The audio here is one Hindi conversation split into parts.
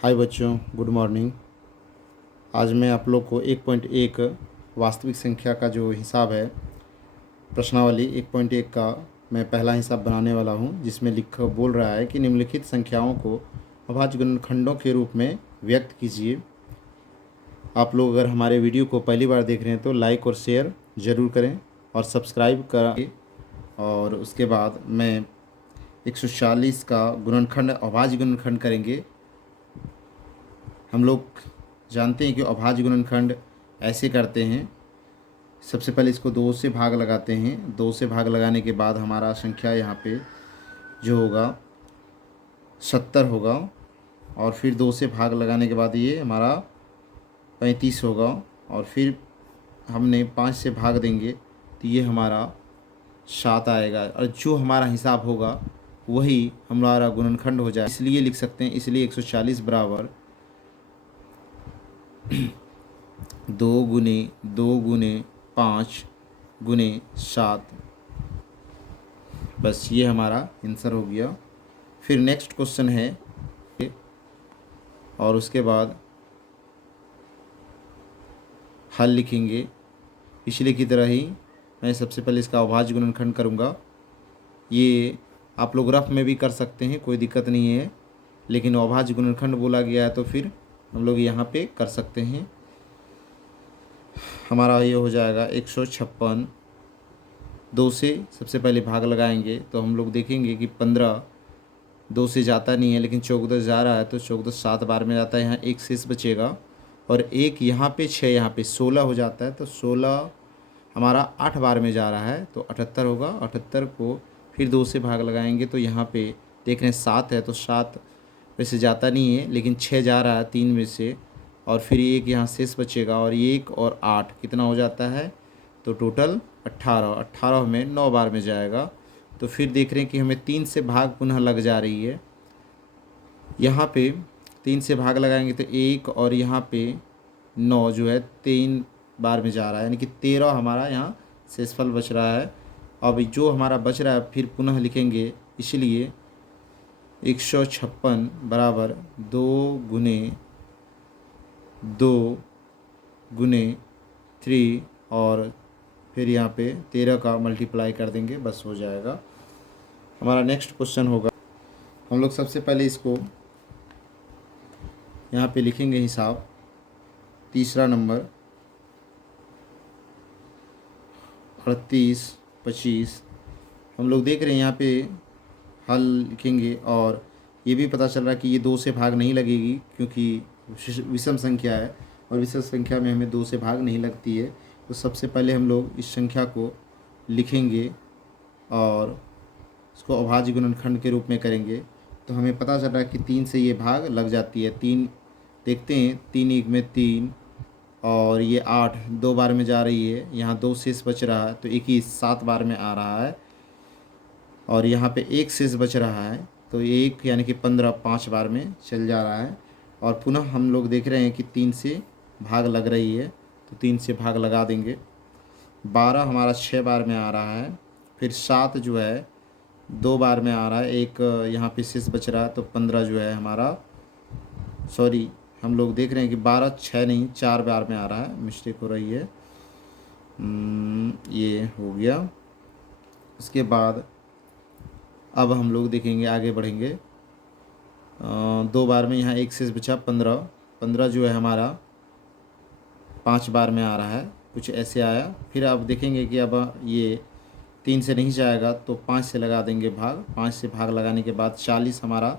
हाय बच्चों, गुड मॉर्निंग। आज मैं आप लोग को 1.1 वास्तविक संख्या का जो हिसाब है, प्रश्नावली 1.1 का मैं पहला हिसाब बनाने वाला हूं, जिसमें लिख बोल रहा है कि निम्नलिखित संख्याओं को अभाज्य गुणनखंडों के रूप में व्यक्त कीजिए। आप लोग अगर हमारे वीडियो को पहली बार देख रहे हैं तो लाइक और शेयर ज़रूर करें और सब्सक्राइब करें। और उसके बाद मैं 140 का गुणनखंड अभाज्य गुणनखंड करेंगे। हम लोग जानते हैं कि अभाज्य गुणनखंड ऐसे करते हैं। सबसे पहले इसको 2 से भाग लगाते हैं। 2 से भाग लगाने के बाद हमारा संख्या यहाँ पे जो होगा 70 होगा, और फिर 2 से भाग लगाने के बाद ये हमारा 35 होगा, और फिर हमने 5 से भाग देंगे तो ये हमारा 7 आएगा, और जो हमारा हिसाब होगा वही हमारा गुणनखंड हो जाए। इसलिए लिख सकते हैं, इसलिए 140 बराबर 2 × 2 × 5 × 7। बस ये हमारा आंसर हो गया। फिर नेक्स्ट क्वेश्चन है, और उसके बाद हल लिखेंगे। पिछले की तरह ही मैं सबसे पहले इसका अभाज्य गुणनखंड करूँगा। ये आप लोग रफ में भी कर सकते हैं, कोई दिक्कत नहीं है, लेकिन अभाज्य गुणनखंड बोला गया है तो फिर हम लोग यहाँ पे कर सकते हैं। हमारा ये हो जाएगा 156। 2 से सबसे पहले भाग लगाएंगे तो हम लोग देखेंगे कि 15 2 से जाता नहीं है, लेकिन 14 जा रहा है, तो 14 7 बार में जाता है। यहाँ 1 शेष बचेगा, और 1 यहाँ पे 6 यहाँ पे 16 हो जाता है, तो 16 हमारा 8 बार में जा रहा है, तो 78 होगा। 78 को फिर 2 से भाग लगाएंगे तो यहाँ पे देख रहे हैं 7 है, तो 7 वैसे जाता नहीं है, लेकिन 6 जा रहा है 3 में से, और फिर 1 यहाँ शेष बचेगा, और 1 और 8 कितना हो जाता है, तो टोटल 18। 18 में 9 बार में जाएगा। तो फिर देख रहे हैं कि हमें 3 से भाग पुनः लग जा रही है। यहाँ पे 3 से भाग लगाएंगे तो 1 और यहाँ पे 9 जो है 3 बार में जा रहा है, यानी कि 13 हमारा यहाँ शेषफल बच रहा है। अब जो हमारा बच रहा है फिर पुनः लिखेंगे, इसलिए 156 बराबर 2 × 2 × 3, और फिर यहाँ पे 13 का मल्टीप्लाई कर देंगे, बस हो जाएगा। हमारा नेक्स्ट क्वेश्चन होगा, हम लोग सबसे पहले इसको यहाँ पे लिखेंगे हिसाब। तीसरा नंबर 38 25। हम लोग देख रहे हैं यहाँ पे हल लिखेंगे, और ये भी पता चल रहा है कि ये 2 से भाग नहीं लगेगी, क्योंकि विषम संख्या है, और विषम संख्या में हमें 2 से भाग नहीं लगती है। तो सबसे पहले हम लोग इस संख्या को लिखेंगे और इसको अभाज्य गुणनखंड के रूप में करेंगे। तो हमें पता चल रहा है कि 3 से ये भाग लग जाती है। 3 देखते हैं, 3 1 में 3, और ये 8 2 बार में जा रही है। यहाँ 2 शेष बच रहा है, तो 21 7 बार में आ रहा है, और यहाँ पे 1 शेष बच रहा है, तो 1 यानी कि 15 5 बार में चल जा रहा है। और पुनः हम लोग देख रहे हैं कि 3 से भाग लग रही है, तो 3 से भाग लगा देंगे। 12 हमारा 6 बार में आ रहा है, फिर 7 जो है 2 बार में आ रहा है, 1 यहाँ पे शेष बच रहा है, तो 15 जो है हमारा, सॉरी हम लोग देख रहे हैं कि 12 6 नहीं 4 बार में आ रहा है, मिस्टेक हो रही है। ये हो गया। उसके बाद अब हम लोग देखेंगे, आगे बढ़ेंगे। 2 बार में यहाँ 1 शेष बचा, 15 15 जो है हमारा 5 बार में आ रहा है, कुछ ऐसे आया। फिर अब देखेंगे कि अब ये 3 से नहीं जाएगा, तो 5 से लगा देंगे भाग। 5 से भाग लगाने के बाद 40 हमारा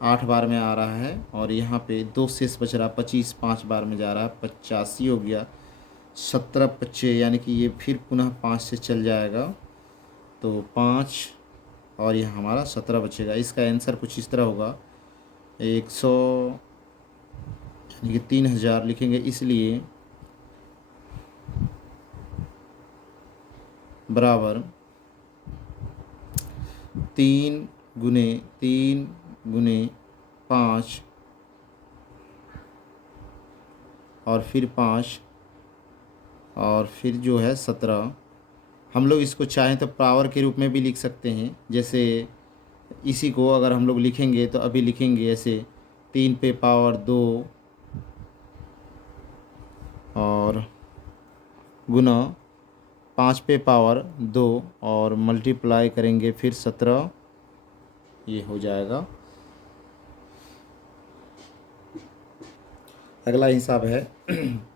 8 बार में आ रहा है, और यहाँ पे 2 शेष बच रहा, 25 5 बार में जा रहा है, 85 हो गया। 17 25 यानी कि ये फिर पुनः 5 से चल जाएगा, तो 5 और यह हमारा 17 बचेगा। इसका आंसर कुछ इस तरह होगा, 100 यानी कि 3000 लिखेंगे, इसलिए बराबर 3 × 3 × 5, और फिर 5, और फिर जो है 17। हम लोग इसको चाहें तो पावर के रूप में भी लिख सकते हैं। जैसे इसी को अगर हम लोग लिखेंगे तो अभी लिखेंगे ऐसे 3 पे पावर 2 और गुना 5 पे पावर 2 और मल्टीप्लाई करेंगे फिर 17, ये हो जाएगा। अगला हिसाब है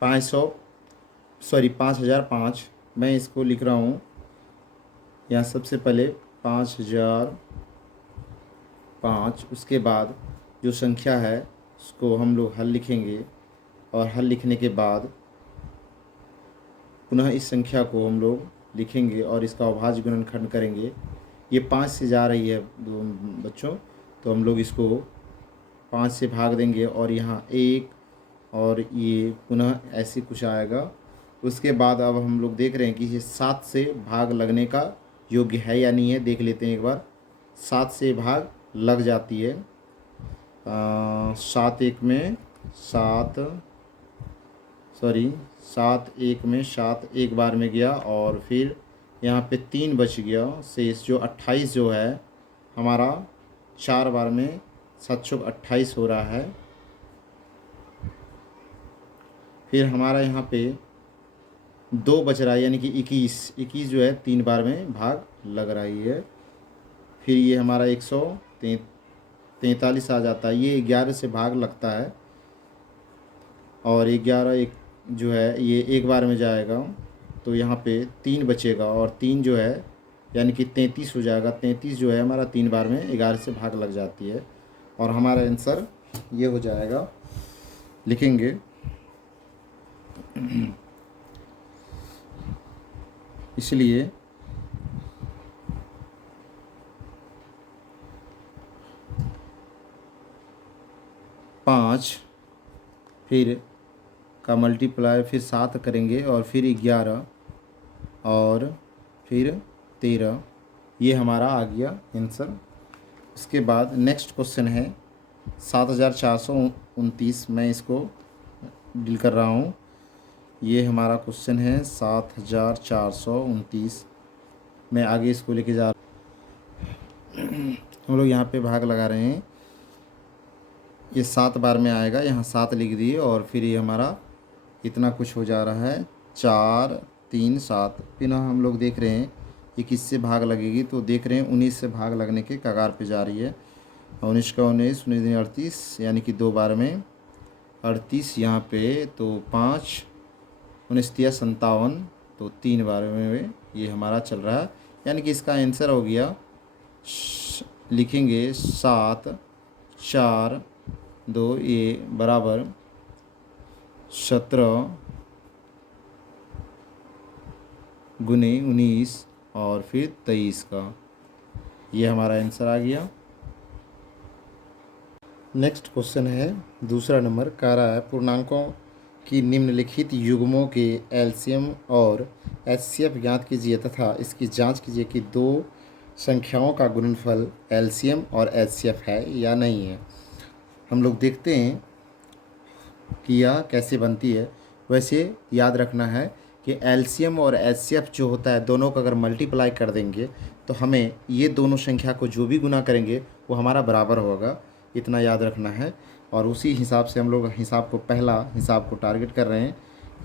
5005। मैं इसको लिख रहा हूँ यहाँ सबसे पहले 5005, उसके बाद जो संख्या है उसको हम लोग हल लिखेंगे और हल लिखने के बाद पुनः इस संख्या को हम लोग लिखेंगे और इसका अभाज्य गुणनखंड करेंगे। ये 5 से जा रही है बच्चों, तो हम लोग इसको 5 से भाग देंगे और यहाँ 1 और ये पुनः ऐसे कुछ आएगा। उसके बाद अब हम लोग देख रहे हैं कि ये 7 से भाग लगने का योग्य है या नहीं है, देख लेते हैं एक बार। 7 से भाग लग जाती है। 7 1 में 7 एक बार में गया और फिर यहाँ पे 3 बच गया शेष, जो 28 जो है हमारा 4 बार में 728 हो रहा है। फिर हमारा यहाँ पे 2 बच रहा है यानी कि 21 जो है 3 बार में भाग लग रही है। फिर ये हमारा 143 आ जाता है। ये 11 से भाग लगता है और 11 एक जो है ये एक बार में जाएगा, तो यहाँ पे 3 बचेगा और 3 जो है यानी कि 33 हो जाएगा। 33 जो है हमारा 3 बार में 11 से भाग लग जाती है और हमारा आंसर ये हो जाएगा। लिखेंगे इसलिए 5 फिर का मल्टीप्लाई फिर 7 करेंगे और फिर 11 और फिर 13, ये हमारा आ गया आंसर। इसके बाद नेक्स्ट क्वेश्चन है 7429। मैं इसको डील कर रहा हूँ। ये हमारा क्वेश्चन है 7429। मैं आगे इसको लेके जा रहा हूँ। हम लोग यहाँ पे भाग लगा रहे हैं। ये 7 बार में आएगा, यहाँ 7 लिख दिए और फिर ये हमारा इतना कुछ हो जा रहा है 4 3 7। फिर हम लोग देख रहे हैं 21 से भाग लगेगी, तो देख रहे हैं 19 से भाग लगने के कगार पे जा रही है। 19 का 19 19 38 यानी कि 2 बार में 38 यहाँ पे, तो 5 19 57, तो 3 बार में ये हमारा चल रहा है। यानी कि इसका आंसर हो गया, लिखेंगे 7 4 2 ये बराबर 17 गुने 19 और फिर 23 का, ये हमारा आंसर आ गया। नेक्स्ट क्वेश्चन है दूसरा नंबर, कह रहा है पूर्णांकों की निम्नलिखित युग्मों के एलसीएम और एचसीएफ ज्ञात कीजिए तथा इसकी जांच कीजिए कि 2 संख्याओं का गुणनफल एलसीएम और एचसीएफ है या नहीं है। हम लोग देखते हैं कि यह कैसे बनती है। वैसे याद रखना है कि एलसीएम और एचसीएफ जो होता है, दोनों को अगर मल्टीप्लाई कर देंगे तो हमें ये दोनों संख्या को जो भी गुना करेंगे वो हमारा बराबर होगा, इतना याद रखना है। और उसी हिसाब से हम लोग पहला हिसाब को टारगेट कर रहे हैं,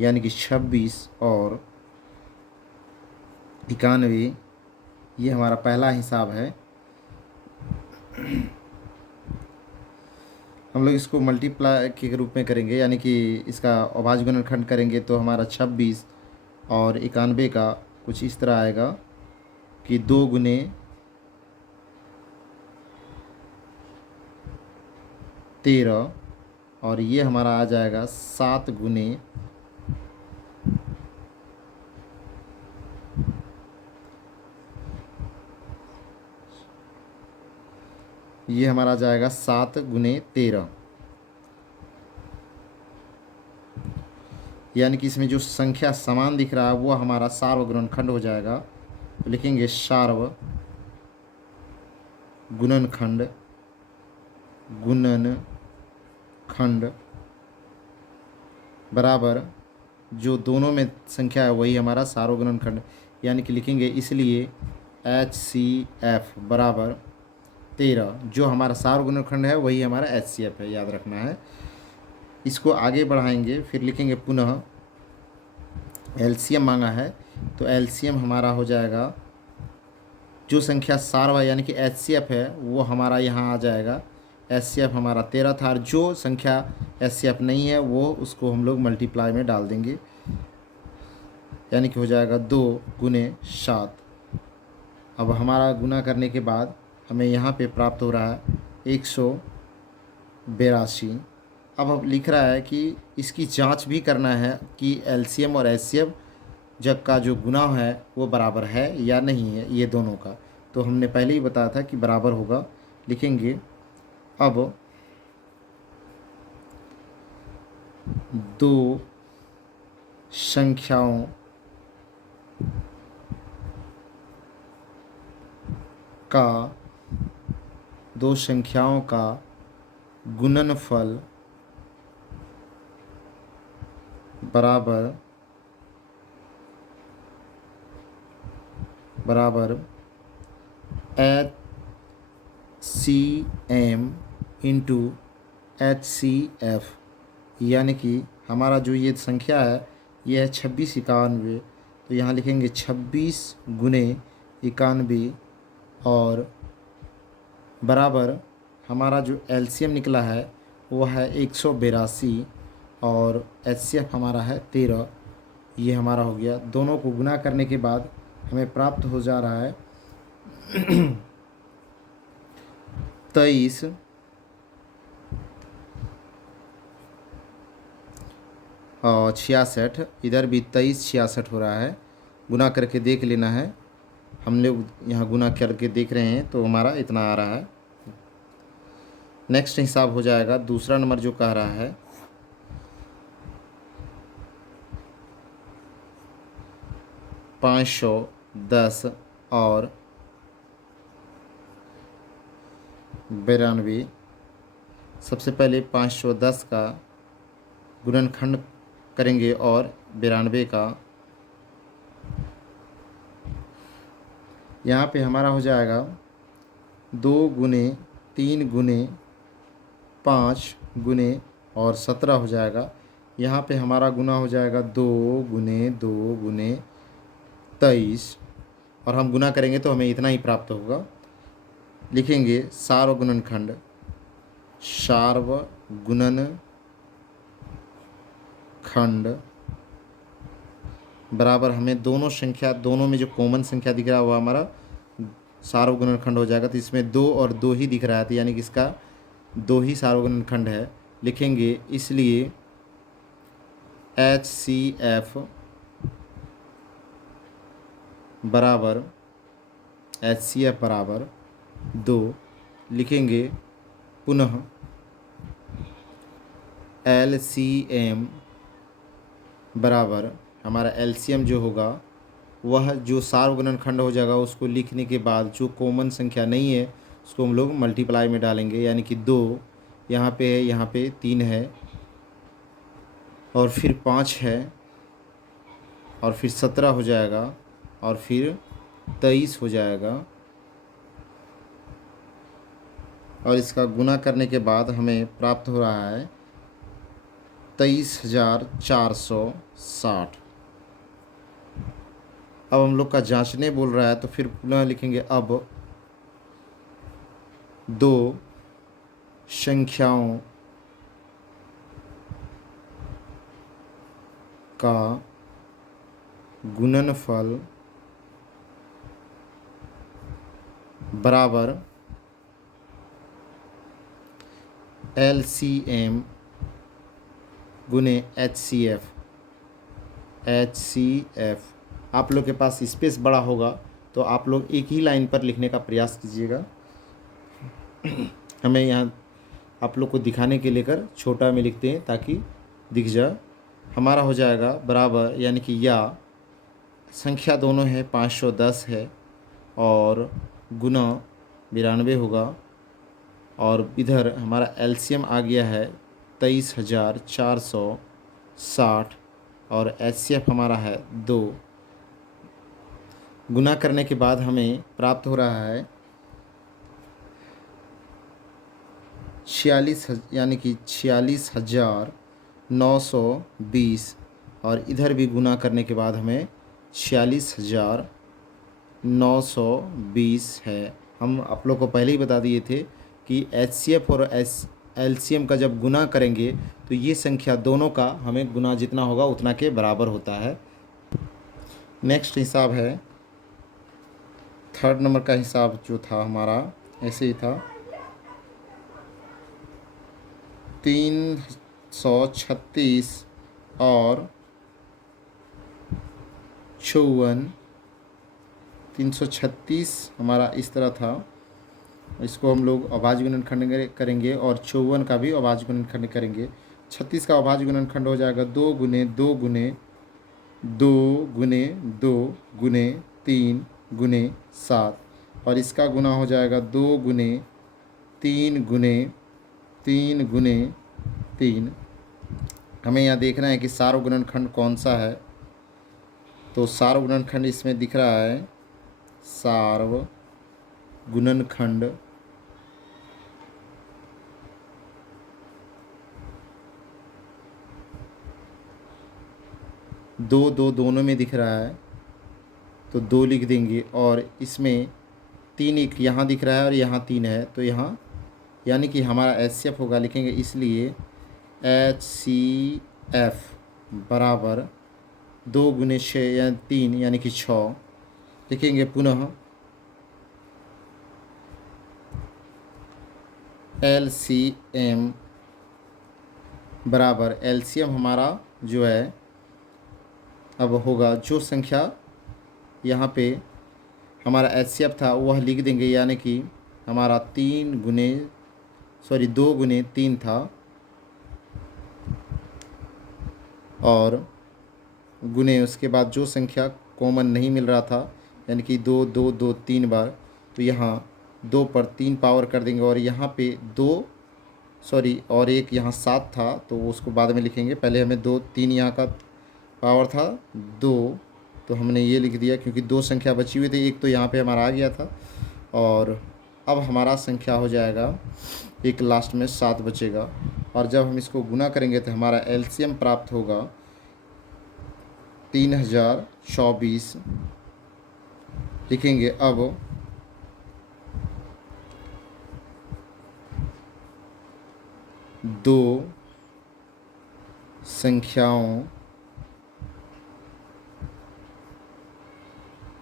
यानी कि 26 और 91, ये हमारा पहला हिसाब है। हम लोग इसको मल्टीप्लाई के रूप में करेंगे, यानी कि इसका अभाज्य गुणनखंड करेंगे, तो हमारा 26 और 91 का कुछ इस तरह आएगा कि 2 गुने 13 और ये हमारा आ जाएगा 7 गुने 7 गुने 13। यानी कि इसमें जो संख्या समान दिख रहा है वो हमारा सार्वगुणनखंड हो जाएगा। तो लिखेंगे सार्वगुणनखंड बराबर जो दोनों में संख्या है वही हमारा सार्वगुणनखंड, यानी कि लिखेंगे इसलिए HCF बराबर 13। जो हमारा सार्वगुणनखंड है वही हमारा HCF है, याद रखना है। इसको आगे बढ़ाएंगे, फिर लिखेंगे पुनः एलसीएम मांगा है, तो एलसीएम हमारा हो जाएगा, जो संख्या सार्व यानी कि HCF है वो हमारा यहाँ आ जाएगा। HCF हमारा 13 था, और जो संख्या HCF नहीं है वो उसको हम लोग मल्टीप्लाई में डाल देंगे, यानी कि हो जाएगा 2 गुने 7। अब हमारा गुना करने के बाद हमें यहाँ पे प्राप्त हो रहा है 182। अब लिख रहा है कि इसकी जांच भी करना है कि LCM और HCF जब का जो गुना है वो बराबर है या नहीं है, ये दोनों का। तो हमने पहले ही बताया था कि बराबर होगा। लिखेंगे अब दो संख्याओं का गुणनफल बराबर HCM इंटू HCF, यानी कि हमारा जो ये संख्या है ये है 2691। तो यहाँ लिखेंगे 26 गुने 91 और बराबर हमारा जो LCM निकला है वो है 182 और HCF हमारा है 13। ये हमारा हो गया। दोनों को गुना करने के बाद हमें प्राप्त हो जा रहा है 2366। इधर भी 2366 हो रहा है। गुना करके देख लेना है, हम लोग यहाँ गुना करके देख रहे हैं तो हमारा इतना आ रहा है। नेक्स्ट हिसाब हो जाएगा दूसरा नंबर जो कह रहा है 510 और 92। सबसे पहले 510 का गुणनखंड करेंगे और 92 का। यहाँ पे हमारा हो जाएगा 2 गुने 3 गुने 5 गुने और 17 हो जाएगा। यहाँ पे हमारा गुना हो जाएगा 2 गुने 2 गुने 23, और हम गुना करेंगे तो हमें इतना ही प्राप्त होगा। लिखेंगे सार्वगुणनखंड बराबर, हमें दोनों संख्या, दोनों में जो कॉमन संख्या दिख रहा है वो हमारा सार्वगुणनखंड हो जाएगा। तो इसमें 2 और 2 ही दिख रहा है, तो यानी कि इसका 2 ही सार्वगुणनखंड है। लिखेंगे इसलिए HCF बराबर 2। लिखेंगे पुनः LCM बराबर, हमारा LCM जो होगा वह जो सार्वगुणनखंड हो जाएगा उसको लिखने के बाद जो कॉमन संख्या नहीं है उसको हम लोग मल्टीप्लाई में डालेंगे, यानी कि 2 यहाँ पे है, यहाँ पे 3 है और फिर 5 है और फिर 17 हो जाएगा और फिर 23 हो जाएगा। और इसका गुना करने के बाद हमें प्राप्त हो रहा है 23,460। अब हम लोग का जांचने बोल रहा है तो फिर पुनः लिखेंगे अब 2 संख्याओं का गुणनफल बराबर LCM गुने HCF। आप लोग के पास स्पेस बड़ा होगा तो आप लोग एक ही लाइन पर लिखने का प्रयास कीजिएगा। हमें यहाँ आप लोग को दिखाने के लिए कर छोटा में लिखते हैं ताकि दिख जाए। हमारा हो जाएगा बराबर, यानी कि या संख्या दोनों है 510 है और गुना 92 होगा, और इधर हमारा LCM आ गया है 23,460 और HCF हमारा है 2। गुना करने के बाद हमें प्राप्त हो रहा है यानी कि 46,920 और इधर भी गुना करने के बाद हमें 46,920 है। हम आप लोग को पहले ही बता दिए थे कि HCF और LCM का जब गुना करेंगे तो ये संख्या दोनों का हमें गुना जितना होगा उतना के बराबर होता है। नेक्स्ट हिसाब है थर्ड नंबर का हिसाब जो था हमारा ऐसे ही था। 336 और 54, 336 हमारा इस तरह था, इसको हम लोग अभाज्य गुणनखंड करेंगे और 54 का भी अभाज्य गुणनखंड करेंगे। 36 का अभाज्य गुणनखंड हो जाएगा 2 गुने 2 गुने 2 गुने 2 गुने 3 गुने 7 और इसका गुना हो जाएगा 2 गुने 3 गुने 3 गुने 3। हमें यहाँ देखना है कि सार्वगुणनखंड कौन सा है, तो सार्वगुणनखंड इसमें दिख रहा है सार्वगुणनखंड दो दो दोनों में दिख रहा है तो 2 लिख देंगे और इसमें 3 एक यहाँ दिख रहा है और यहाँ 3 है तो यहाँ यानी कि हमारा HCF होगा, लिखेंगे इसलिए HCF बराबर 2 गुने 6 या 3 यानी कि 6 लिखेंगे। पुनः LCM बराबर LCM हमारा जो है अब होगा जो संख्या यहाँ पे हमारा HCF था वह लिख देंगे, यानी कि हमारा 2 गुने 3 था और गुने उसके बाद जो संख्या कॉमन नहीं मिल रहा था यानी कि 2 2 2 3 बार, तो यहाँ 2 पर 3 पावर कर देंगे और यहाँ पे और एक यहाँ 7 था तो उसको बाद में लिखेंगे। पहले हमें 2 3 यहाँ का पावर था 2 तो हमने ये लिख दिया क्योंकि 2 संख्या बची हुई थी, एक तो यहाँ पे हमारा आ गया था और अब हमारा संख्या हो जाएगा एक लास्ट में 7 बचेगा और जब हम इसको गुना करेंगे तो हमारा LCM प्राप्त होगा 3024। लिखेंगे अब दो संख्याओं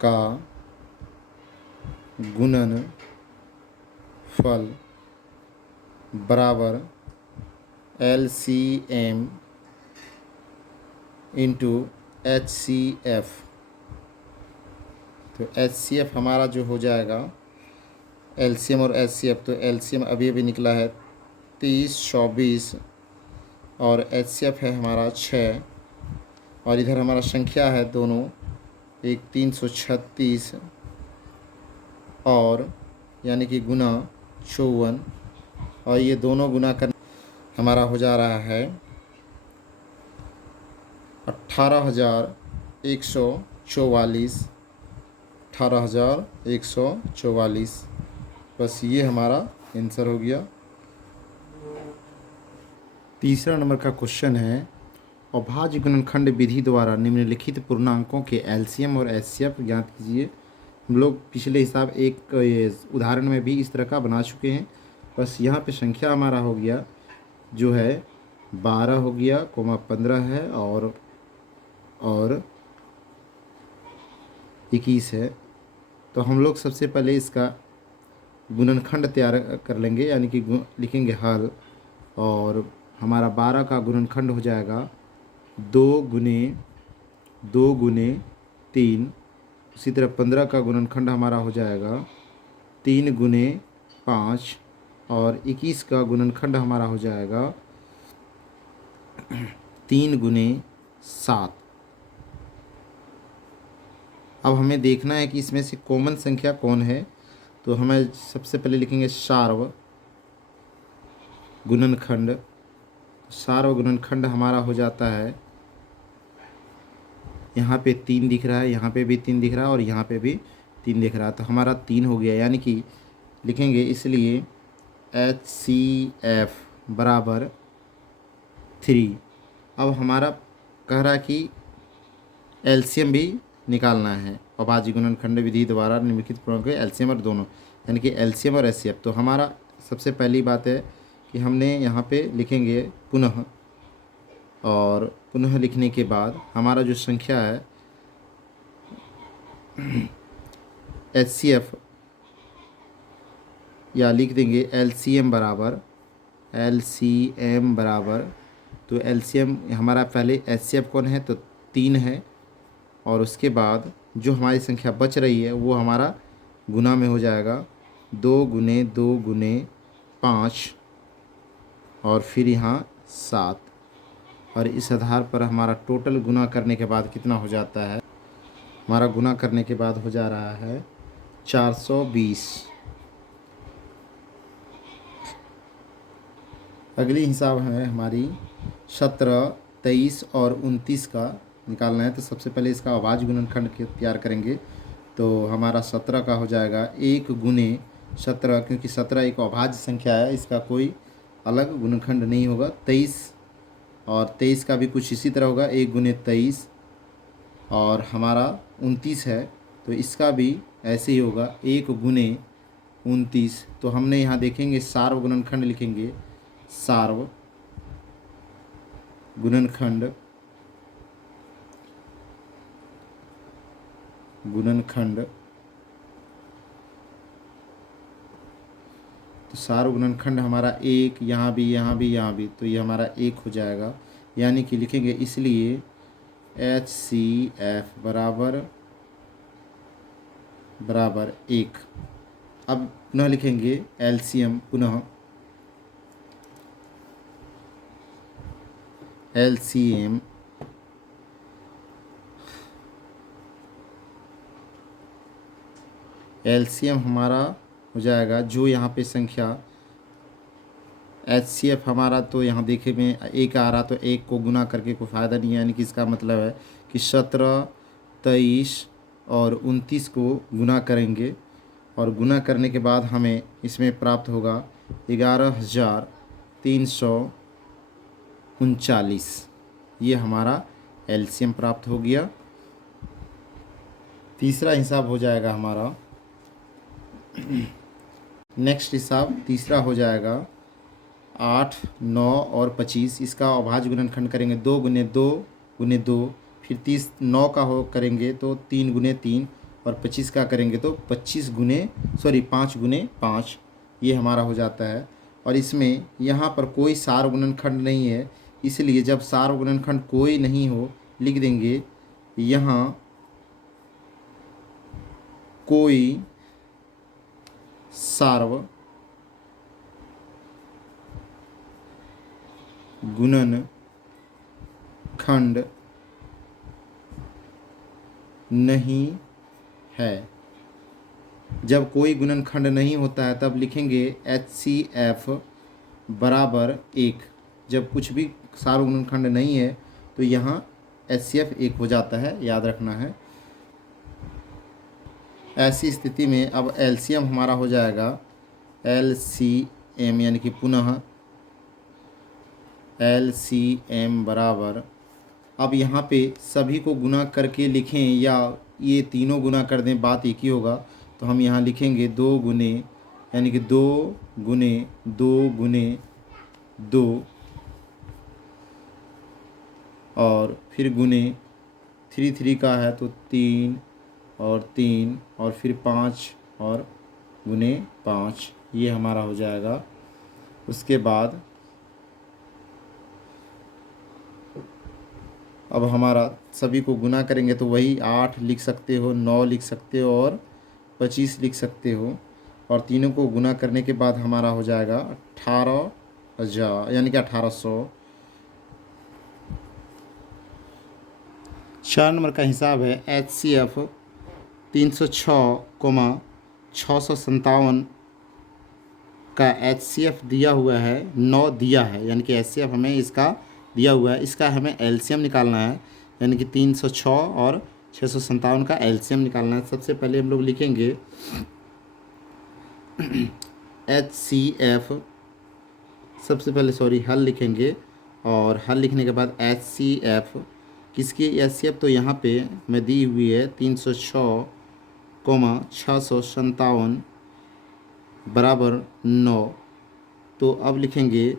का गुणनफल बराबर LCM इंटू HCF। तो HCF हमारा जो हो जाएगा LCM और HCF, तो LCM अभी निकला है 3024 और HCF है हमारा 6 और इधर हमारा संख्या है दोनों एक 336 और यानी कि गुना 54 और ये दोनों गुना कर हमारा हो जा रहा है 18,144 18,144। बस ये हमारा आंसर हो गया। तीसरा नंबर का क्वेश्चन है अभाज्य गुणनखंड विधि द्वारा निम्नलिखित पूर्णांकों के LCM और HCF ज्ञात कीजिए। हम लोग पिछले हिसाब एक उदाहरण में भी इस तरह का बना चुके हैं। बस यहाँ पे संख्या हमारा हो गया जो है 12 हो गया, 15 है और 21 है। तो हम लोग सबसे पहले इसका गुणनखंड तैयार कर लेंगे, यानी कि लिखेंगे हल और हमारा 12 का गुणनखंड हो जाएगा 2 गुने 3। उसी तरह 15 का गुणनखंड हमारा हो जाएगा 3 गुने 5 और 21 का गुणनखंड हमारा हो जाएगा 3 गुने 7। अब हमें देखना है कि इसमें से कॉमन संख्या कौन है, तो हमें सबसे पहले लिखेंगे सार्वगुणनखंड। सार्वगुणनखंड हमारा हो जाता है, यहाँ पे 3 दिख रहा है, यहाँ पे भी 3 दिख रहा है और यहाँ पे भी 3 दिख रहा है, तो हमारा 3 हो गया। यानी कि लिखेंगे इसलिए HCF बराबर 3। अब हमारा कह रहा है कि एलसीएम भी निकालना है अभाज्य गुणनखंड विधि द्वारा निम्नलिखित पूर्णांक के एलसीएम और दोनों, यानी कि एलसीएम और एचसीएफ। तो हमारा सबसे पहली बात है कि हमने यहाँ पे लिखेंगे पुनः, और पुनः लिखने के बाद हमारा जो संख्या है एचसीएफ, या लिख देंगे एलसीएम बराबर, तो एलसीएम हमारा पहले एचसीएफ कौन है, तो 3 है, और उसके बाद जो हमारी संख्या बच रही है वो हमारा गुना में हो जाएगा 2 गुने 2 गुने 5 और फिर यहाँ 7, और इस आधार पर हमारा टोटल गुना करने के बाद कितना हो जाता है, हमारा गुना करने के बाद हो जा रहा है 420। अगली हिसाब है हमारी 17, 23 और 29 का निकालना है। तो सबसे पहले इसका अभाज्य गुणनखंड तैयार करेंगे। तो हमारा 17 का हो जाएगा 1 गुने 17, क्योंकि 17 एक अभाज्य संख्या है, इसका कोई अलग गुणनखंड नहीं होगा। 23 और 23 का भी कुछ इसी तरह होगा, 1 गुने 23, और हमारा 29 है तो इसका भी ऐसे ही होगा 1 गुने 29। तो हमने यहाँ देखेंगे सार्व गुणनखंड लिखेंगे, सार्व गुणनखंड तो सार्व गुणनखंड हमारा 1, यहाँ भी यहाँ भी यहाँ भी, तो ये हमारा 1 हो जाएगा, यानी कि लिखेंगे इसलिए HCF बराबर 1। अब पुनः लिखेंगे एलसीएम, पुनः एलसीएम हमारा हो जाएगा जो यहाँ पे संख्या HCF हमारा, तो यहाँ देखे में 1 आ रहा, तो 1 को गुना करके कोई फ़ायदा नहीं है, यानी कि इसका मतलब है कि 17, 23 और 29 को गुना करेंगे, और गुना करने के बाद हमें इसमें प्राप्त होगा 11,339। ये हमारा एलसीएम प्राप्त हो गया। तीसरा हिसाब हो जाएगा हमारा, नेक्स्ट हिसाब तीसरा हो जाएगा 8, 9 और 25। इसका अभाज्य गुणनखंड करेंगे 2 गुने 2 गुने 2, फिर 9 का हो करेंगे तो 3 गुने 3, और 25 का करेंगे तो 5 गुने 5। ये हमारा हो जाता है। और इसमें यहाँ पर कोई सार्व गुणनखंड नहीं है, इसलिए जब सार्व गुणनखंड कोई नहीं हो लिख देंगे यहाँ कोई सार्व गुणनखंड नहीं है। जब कोई गुणनखंड नहीं होता है तब लिखेंगे HCF बराबर 1। जब कुछ भी सार्व गुणनखंड नहीं है तो यहाँ HCF 1 हो जाता है, याद रखना है। ऐसी स्थिति में अब एलसीएम हमारा हो जाएगा LCM, यानी कि पुनः LCM बराबर, अब यहाँ पे सभी को गुना करके लिखें या ये तीनों गुना कर दें, बात एक ही होगा। तो हम यहाँ लिखेंगे 2 गुने, यानी कि 2 गुने 2 गुने 2, और फिर गुने 3 का है तो 3 और 3, और फिर 5 और गुने 5, ये हमारा हो जाएगा। उसके बाद अब हमारा सभी को गुना करेंगे तो वही 8 लिख सकते हो, 9 लिख सकते हो और 25 लिख सकते हो, और तीनों को गुना करने के बाद हमारा हो जाएगा 18,000, यानी कि 1800। 4 नंबर का हिसाब है HCF 306,657 का HCF दिया हुआ है, 9 दिया है, यानी कि HCF हमें इसका दिया हुआ है। इसका हमें एलसीएम निकालना है, यानी कि 306 और 657 का एलसीएम निकालना है। सबसे पहले हम लोग लिखेंगे HCF, सबसे पहले हल लिखेंगे और हल लिखने के बाद HCF किसकी HCF, तो यहाँ पे मैं दी हुई है 306,657 बराबर 9। तो अब लिखेंगे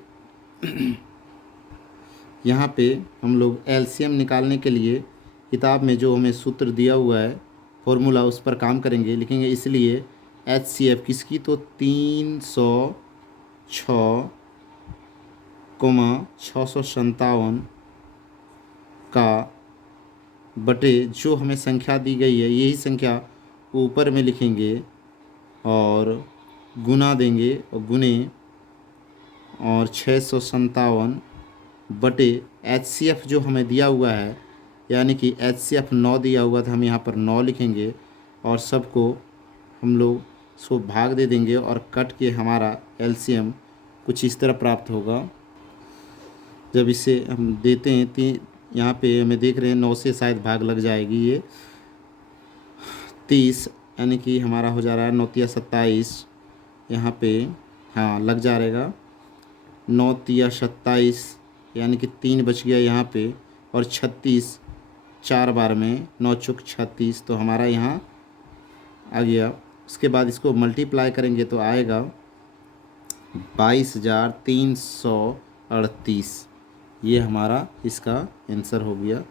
यहाँ पे हम लोग LCM निकालने के लिए किताब में जो हमें सूत्र दिया हुआ है फॉर्मूला उस पर काम करेंगे। लिखेंगे इसलिए HCF किसकी, तो 306,657 का बटे जो हमें संख्या दी गई है यही संख्या ऊपर में लिखेंगे और गुना देंगे और गुने और 657 बटे HCF जो हमें दिया हुआ है, यानी कि HCF 9 दिया हुआ था, हम यहाँ पर 9 लिखेंगे और सबको हम लोग सो भाग दे देंगे और कट के हमारा LCM कुछ इस तरह प्राप्त होगा। जब इसे हम देते हैं तो यहाँ पे हमें देख रहे हैं 9 से शायद भाग लग जाएगी, ये 30, यानी कि हमारा हो जा रहा है 9 तिया 27, यहाँ पे हाँ लग जा रहेगा 9 तिया 27, यानी कि 3 बच गया यहाँ पे और 36 4 बार में 9 चौक 36, तो हमारा यहाँ आ गया। उसके बाद इसको मल्टीप्लाई करेंगे तो आएगा 22,338। ये हमारा इसका आंसर हो गया।